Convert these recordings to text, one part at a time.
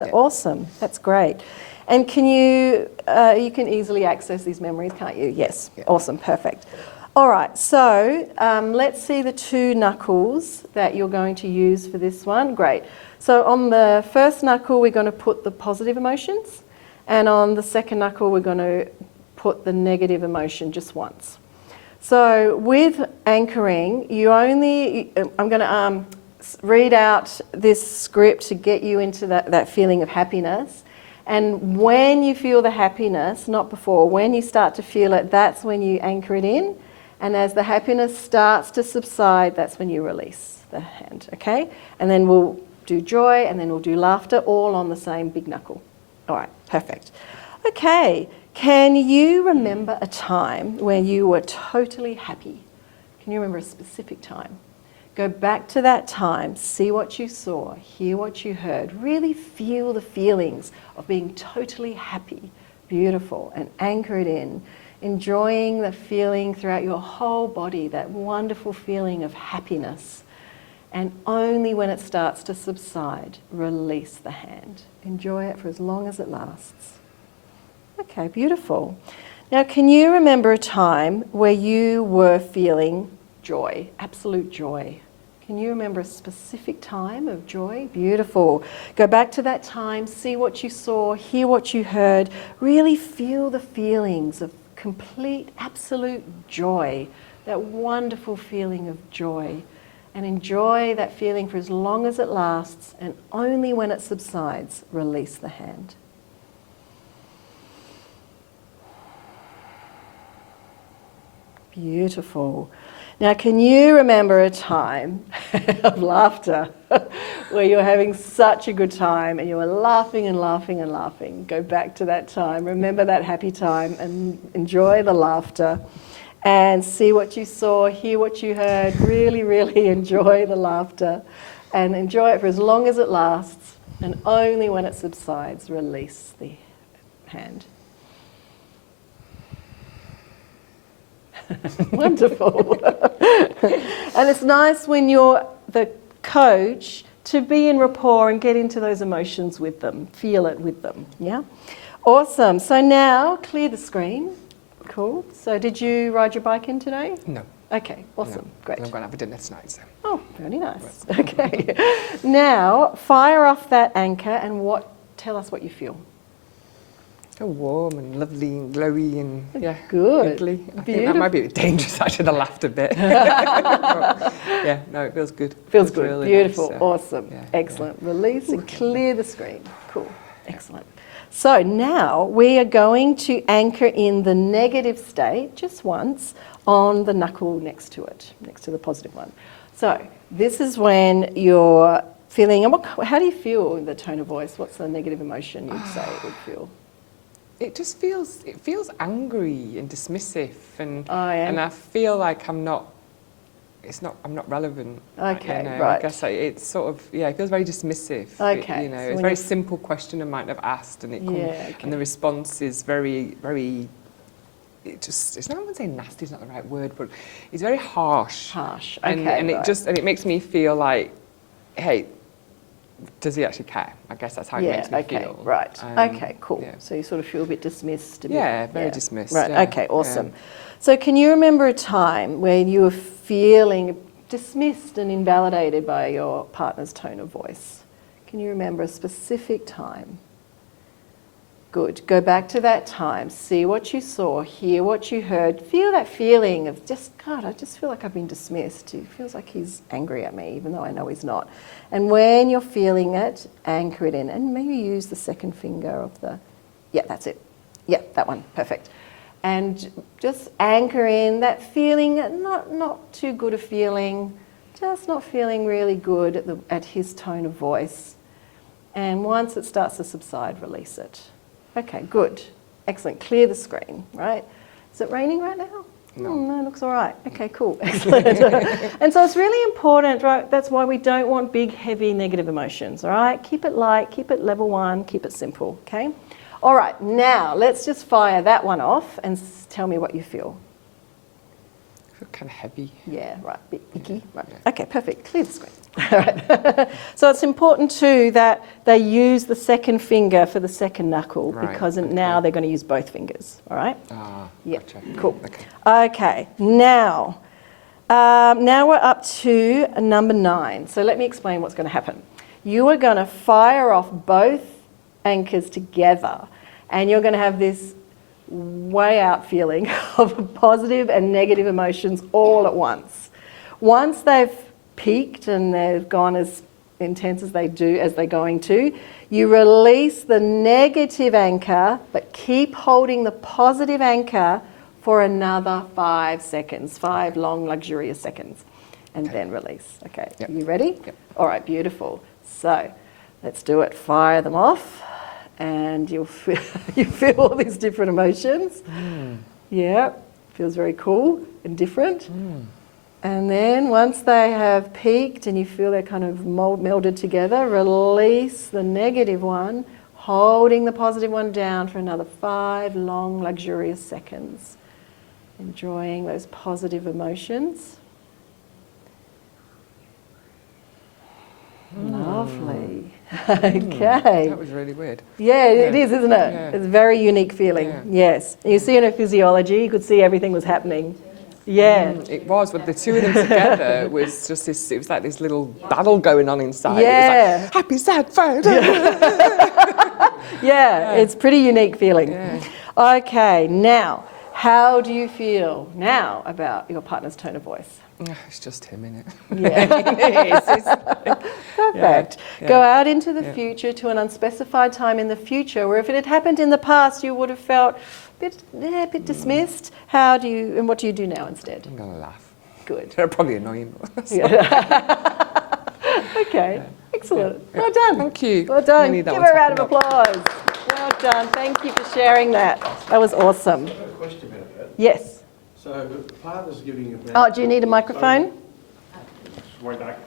Yeah. Awesome, that's great. And can you can easily access these memories, can't you? Yes, Yeah. Awesome, perfect. All right, so let's see the two knuckles that you're going to use for this one. Great. So on the first knuckle, we're going to put the positive emotions, and on the second knuckle, we're going to put the negative emotion just once. So with anchoring, I'm going to read out this script to get you into that feeling of happiness. And when you feel the happiness, not before, when you start to feel it, that's when you anchor it in. And as the happiness starts to subside, that's when you release the hand, okay? And then we'll do joy, and then we'll do laughter, all on the same big knuckle. All right, perfect. Okay, can you remember a time when you were totally happy? Can you remember a specific time? Go back to that time, see what you saw, hear what you heard, really feel the feelings of being totally happy, beautiful, and anchor it in, enjoying the feeling throughout your whole body, that wonderful feeling of happiness. And only when it starts to subside, release the hand. Enjoy it for as long as it lasts. Okay, beautiful. Now, can you remember a time where you were feeling joy, absolute joy? Can you remember a specific time of joy? Beautiful. Go back to that time, see what you saw, hear what you heard, really feel the feelings of complete, absolute joy, that wonderful feeling of joy. And enjoy that feeling for as long as it lasts, and only when it subsides, release the hand. Beautiful. Now, can you remember a time of laughter where you were having such a good time and you were laughing and laughing and laughing? Go back to that time, remember that happy time, and enjoy the laughter and see what you saw, hear what you heard, really, really enjoy the laughter and enjoy it for as long as it lasts, and only when it subsides, release the hand. Wonderful. And it's nice when you're the coach to be in rapport and get into those emotions with them, feel it with them. Yeah? Awesome. So now clear the screen. Cool. So did you ride your bike in today? No. Okay, awesome. No. Great. I'm going to have a dinner tonight. So. Oh, very nice. Okay. Now fire off that anchor and tell us what you feel. So warm and lovely and glowy and Good. giggly. I think that might be a bit dangerous, actually, the laughter bit. Yeah, no, it feels good. Feels good. Really Beautiful. nice. Awesome. Yeah, Excellent. Release and clear the screen. Cool. Excellent. So now we are going to anchor in the negative state just once on the knuckle next to it, next to the positive one. So this is when you're feeling, and how do you feel in the tone of voice? What's the negative emotion you'd say it would feel? It just feels angry and dismissive, and and I feel like I'm not relevant. Okay, you know? right. I guess it sort of it feels very dismissive. Okay, You know, so it's a very simple question I might have asked, and and the response is very, very. It's not, I wouldn't say nasty is not the right word, but it's very harsh. Harsh. Okay. And it makes me feel like, hey, does he actually care? I guess that's how it makes me feel. Right. Okay, cool. Yeah. So you sort of feel a bit dismissed. Very dismissed. Right, yeah. okay, awesome. So can you remember a time when you were feeling dismissed and invalidated by your partner's tone of voice? Can you remember a specific time? Good. Go back to that time. See what you saw, hear what you heard. Feel that feeling of God, I just feel like I've been dismissed. It feels like he's angry at me, even though I know he's not. And when you're feeling it, anchor it in. And maybe use the second finger of that's it. Yeah, that one. Perfect. And just anchor in that feeling, not too good a feeling, just not feeling really good at his tone of voice. And once it starts to subside, release it. Okay, good. Excellent. Clear the screen, right? Is it raining right now? No, it looks all right. Okay, cool. Excellent. And so it's really important, right? That's why we don't want big, heavy, negative emotions, all right? Keep it light, keep it level 1, keep it simple, okay? All right, now let's just fire that one off and tell me what you feel. feel kind of heavy. Yeah, right, bit icky. Right. Yeah. Okay, perfect. Clear the screen. All right. So it's important too that they use the second finger for the second knuckle, Right, because now they're going to use both fingers. All right. Yeah. Gotcha. Cool. Okay. Okay. Now we're up to number 9. So let me explain what's going to happen. You are going to fire off both anchors together, and you're going to have this way out feeling of positive and negative emotions all at once. Once they've peaked and they've gone as intense as they're going to, you release the negative anchor, but keep holding the positive anchor for another 5 seconds, 5 long, luxurious seconds, and then release. Okay, Yep. You ready? Yep. All right, beautiful. So let's do it. Fire them off, and you feel all these different emotions. Yeah, feels very cool and different. And then once they have peaked and you feel they're kind of melded together, release the negative one, holding the positive one down for another 5 long, luxurious seconds. Enjoying those positive emotions. Lovely. Okay. That was really weird. Yeah, it is, isn't it? Yeah. It's a very unique feeling. Yeah. Yes. You see in her physiology, you could see everything was happening. Yeah. It was, but the two of them together was just this, it was like this little battle going on inside. Yeah. It was like, happy, sad, fun. Yeah, it's pretty unique feeling. Yeah. Okay, now, how do you feel now about your partner's tone of voice? It's just him, innit? Yeah. Perfect. Yeah. Go out into the Yeah. future to an unspecified time in the future where if it had happened in the past, you would have felt a bit dismissed. What do you do now instead? I'm going to laugh. Good. They're probably annoying. But Okay, excellent. Yeah. Well done. Thank you. Well done. We need Give that her a one round of applause. Well done. Thank you for sharing that. That was awesome. I've got a question about that. Yes. So the partner's giving about... Oh, do you need a microphone? Way back.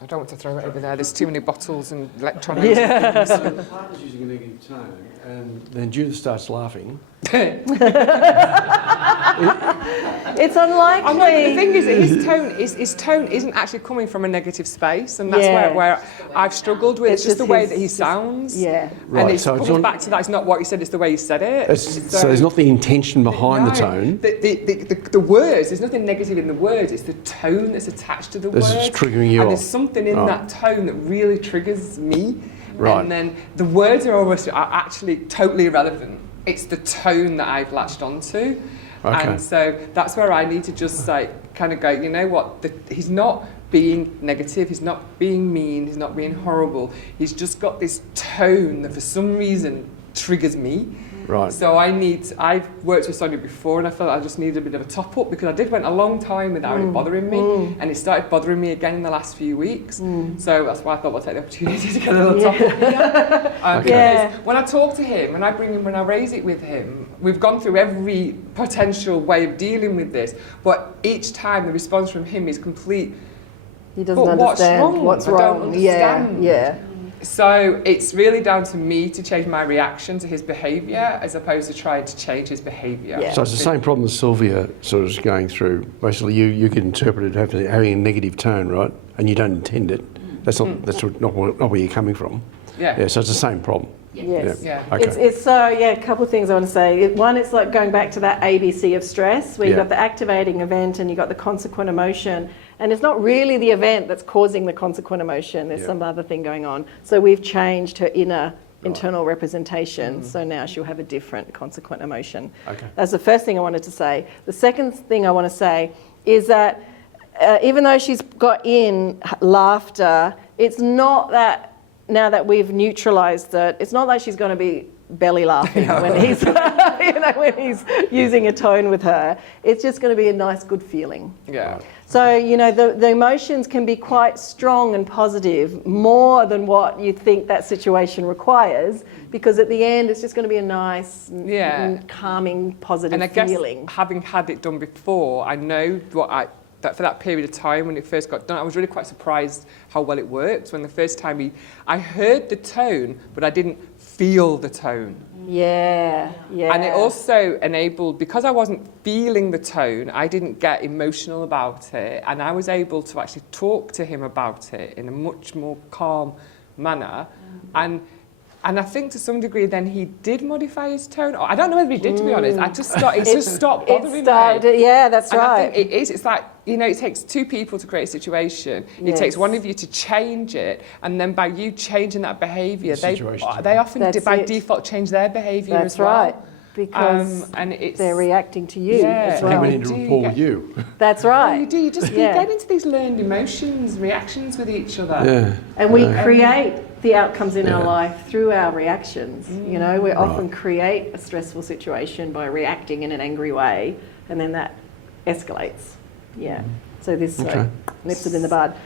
I don't want to throw it over there. There's too many bottles and electronics. Yeah. So the partner's using a negative tone, and then Judith starts laughing. It's unlikely. I know, the thing is that his tone isn't actually coming from a negative space, and that's Yeah. where I've struggled with. It's just the way that he his- sounds. Yeah. Right, And it so it's comes on- back to that. It's not what he said; it's the way he said it. So there's not the intention behind the No, tone. The words. There's nothing negative in the words. It's the tone that's attached to the That's words. triggering you And off. there's something in Right. that tone that really triggers me. Right. And then the words are actually totally irrelevant. It's the tone that I've latched onto. Okay. And so that's where I need to just kind of go, you know what, he's not being negative, he's not being mean, he's not being horrible. He's just got this tone that for some reason triggers me. Right. So I've worked with Sonia before and I felt I just needed a bit of a top up because I did went a long time without it bothering me and it started bothering me again in the last few weeks. So that's why I thought I'll take the opportunity to get a little top up here. Yeah. Because when I talk to him, when I raise it with him, we've gone through every potential way of dealing with this, but each time the response from him is complete. He doesn't But what's understand wrong? what's I wrong. don't Yeah, understand. yeah. So it's really down to me to change my reaction to his behaviour as opposed to trying to change his behaviour. Yeah. So it's the same problem as Sylvia sort of is going through. Basically, you get interpreted having a negative tone, right? And you don't intend it. That's not where you're coming from. Yeah. Yeah. So it's the same problem. Yes. Yeah. Okay. It's a couple of things I want to say. One, it's like going back to that ABC of stress, where you've Yeah. got the activating event and you've got the consequent emotion. And it's not really the event that's causing the consequent emotion. There's Yeah. some other thing going on. So we've changed her inner internal representation. So now she'll have a different consequent emotion. Okay. That's the first thing I wanted to say. The second thing I want to say is that even though she's got in laughter, it's not that now that we've neutralised it, it's not like she's going to be belly laughing when he's when he's using a tone with her. It's just going to be a nice, good feeling. Yeah. So, the emotions can be quite strong and positive, more than what you think that situation requires, because at the end it's just going to be a nice, Yeah. calming, positive And I guess feeling. having had it done before, I know what for that period of time when it first got done, I was really quite surprised how well it worked. When the first time I heard the tone, but I didn't feel the tone. Yeah, yeah. And it also enabled, because I wasn't feeling the tone, I didn't get emotional about it, and I was able to actually talk to him about it in a much more calm manner. And I think to some degree then he did modify his tone. I don't know whether he did, to be honest. It just stopped bothering me. Yeah, that's and right. I think it's like, it takes two people to create a situation. It takes one of you to change it, and then by you changing that behaviour, they often by default change their behaviour as well. That's right. Because they're reacting to you as well. Coming into rapport with you. That's right. Well, you do. You just you get into these learned emotions, reactions with each other. Yeah. And we create the outcomes in our life through our reactions. You know, we often create a stressful situation by reacting in an angry way, and then that escalates. Yeah. So this nips it in the bud.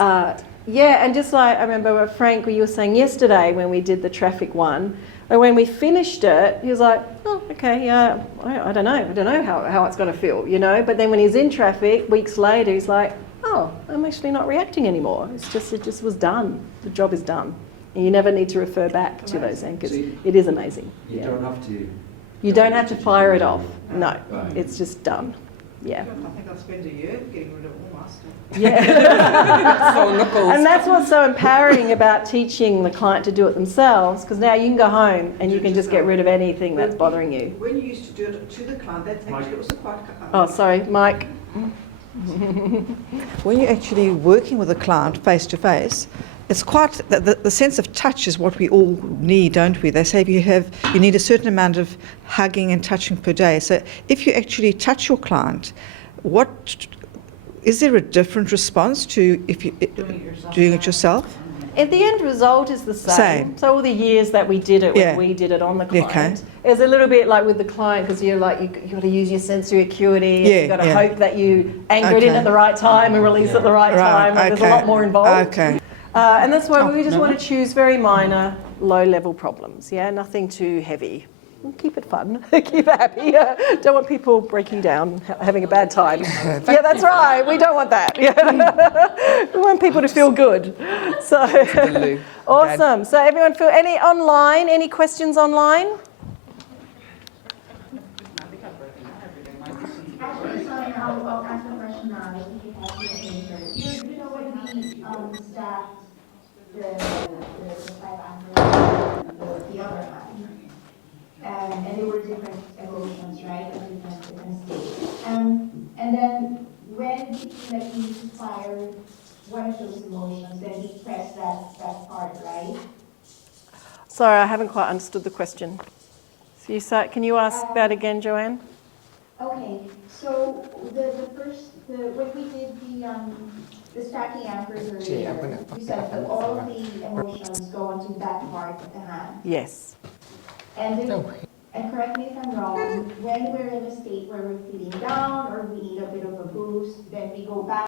And just like I remember Frank, you were saying yesterday when we did the traffic one, and when we finished it, he was like, "Oh, okay, yeah, I don't know how it's going to feel, you know." But then when he's in traffic, weeks later, he's like, "Oh, I'm actually not reacting anymore. It just was done. The job is done." And you never need to refer back to those anchors. It is amazing. You don't have to. You don't have to fire it off. No, it's just done. Yeah. I think I'll spend a year getting rid of all my stuff. Yeah. So knuckles. And that's what's so empowering about teaching the client to do it themselves, because now you can go home and you can just get rid of anything that's bothering you. When you used to do it to the client, that actually was quite... Oh, sorry, Mike. When you're actually working with a client face to face, it's quite the sense of touch is what we all need, don't we? They say you need a certain amount of hugging and touching per day. So if you actually touch your client, is there a different response to if you doing it yourself? And the end result is the same. So all the years that we did it, when we did it on the client, it's a little bit like with the client, because you're like, you've got to use your sensory acuity, you've got to hope that you anchor it in at the right time and release at the right time, and there's a lot more involved. And that's why we just want to choose very minor, low-level problems, nothing too heavy. Keep it fun, keep it happy. Don't want people breaking down, having a bad time. Yeah, that's right. We don't want that. We want people to feel good. So awesome. So everyone feel any questions online? Actually, sorry, I'll ask a question now. You know when we staffed the 5 answers, the other hand. And there were different emotions, right? Different states. And then when we inspired one of those emotions, then we press that part, right? Sorry, I haven't quite understood the question. So can you ask that again, Joanne? Okay. So when we did the stacking anchors earlier, you said that all of the emotions go onto that part of the hand. Yes. And correct me if I'm wrong, when we're in a state where we're feeling down or we need a bit of a boost, then we go back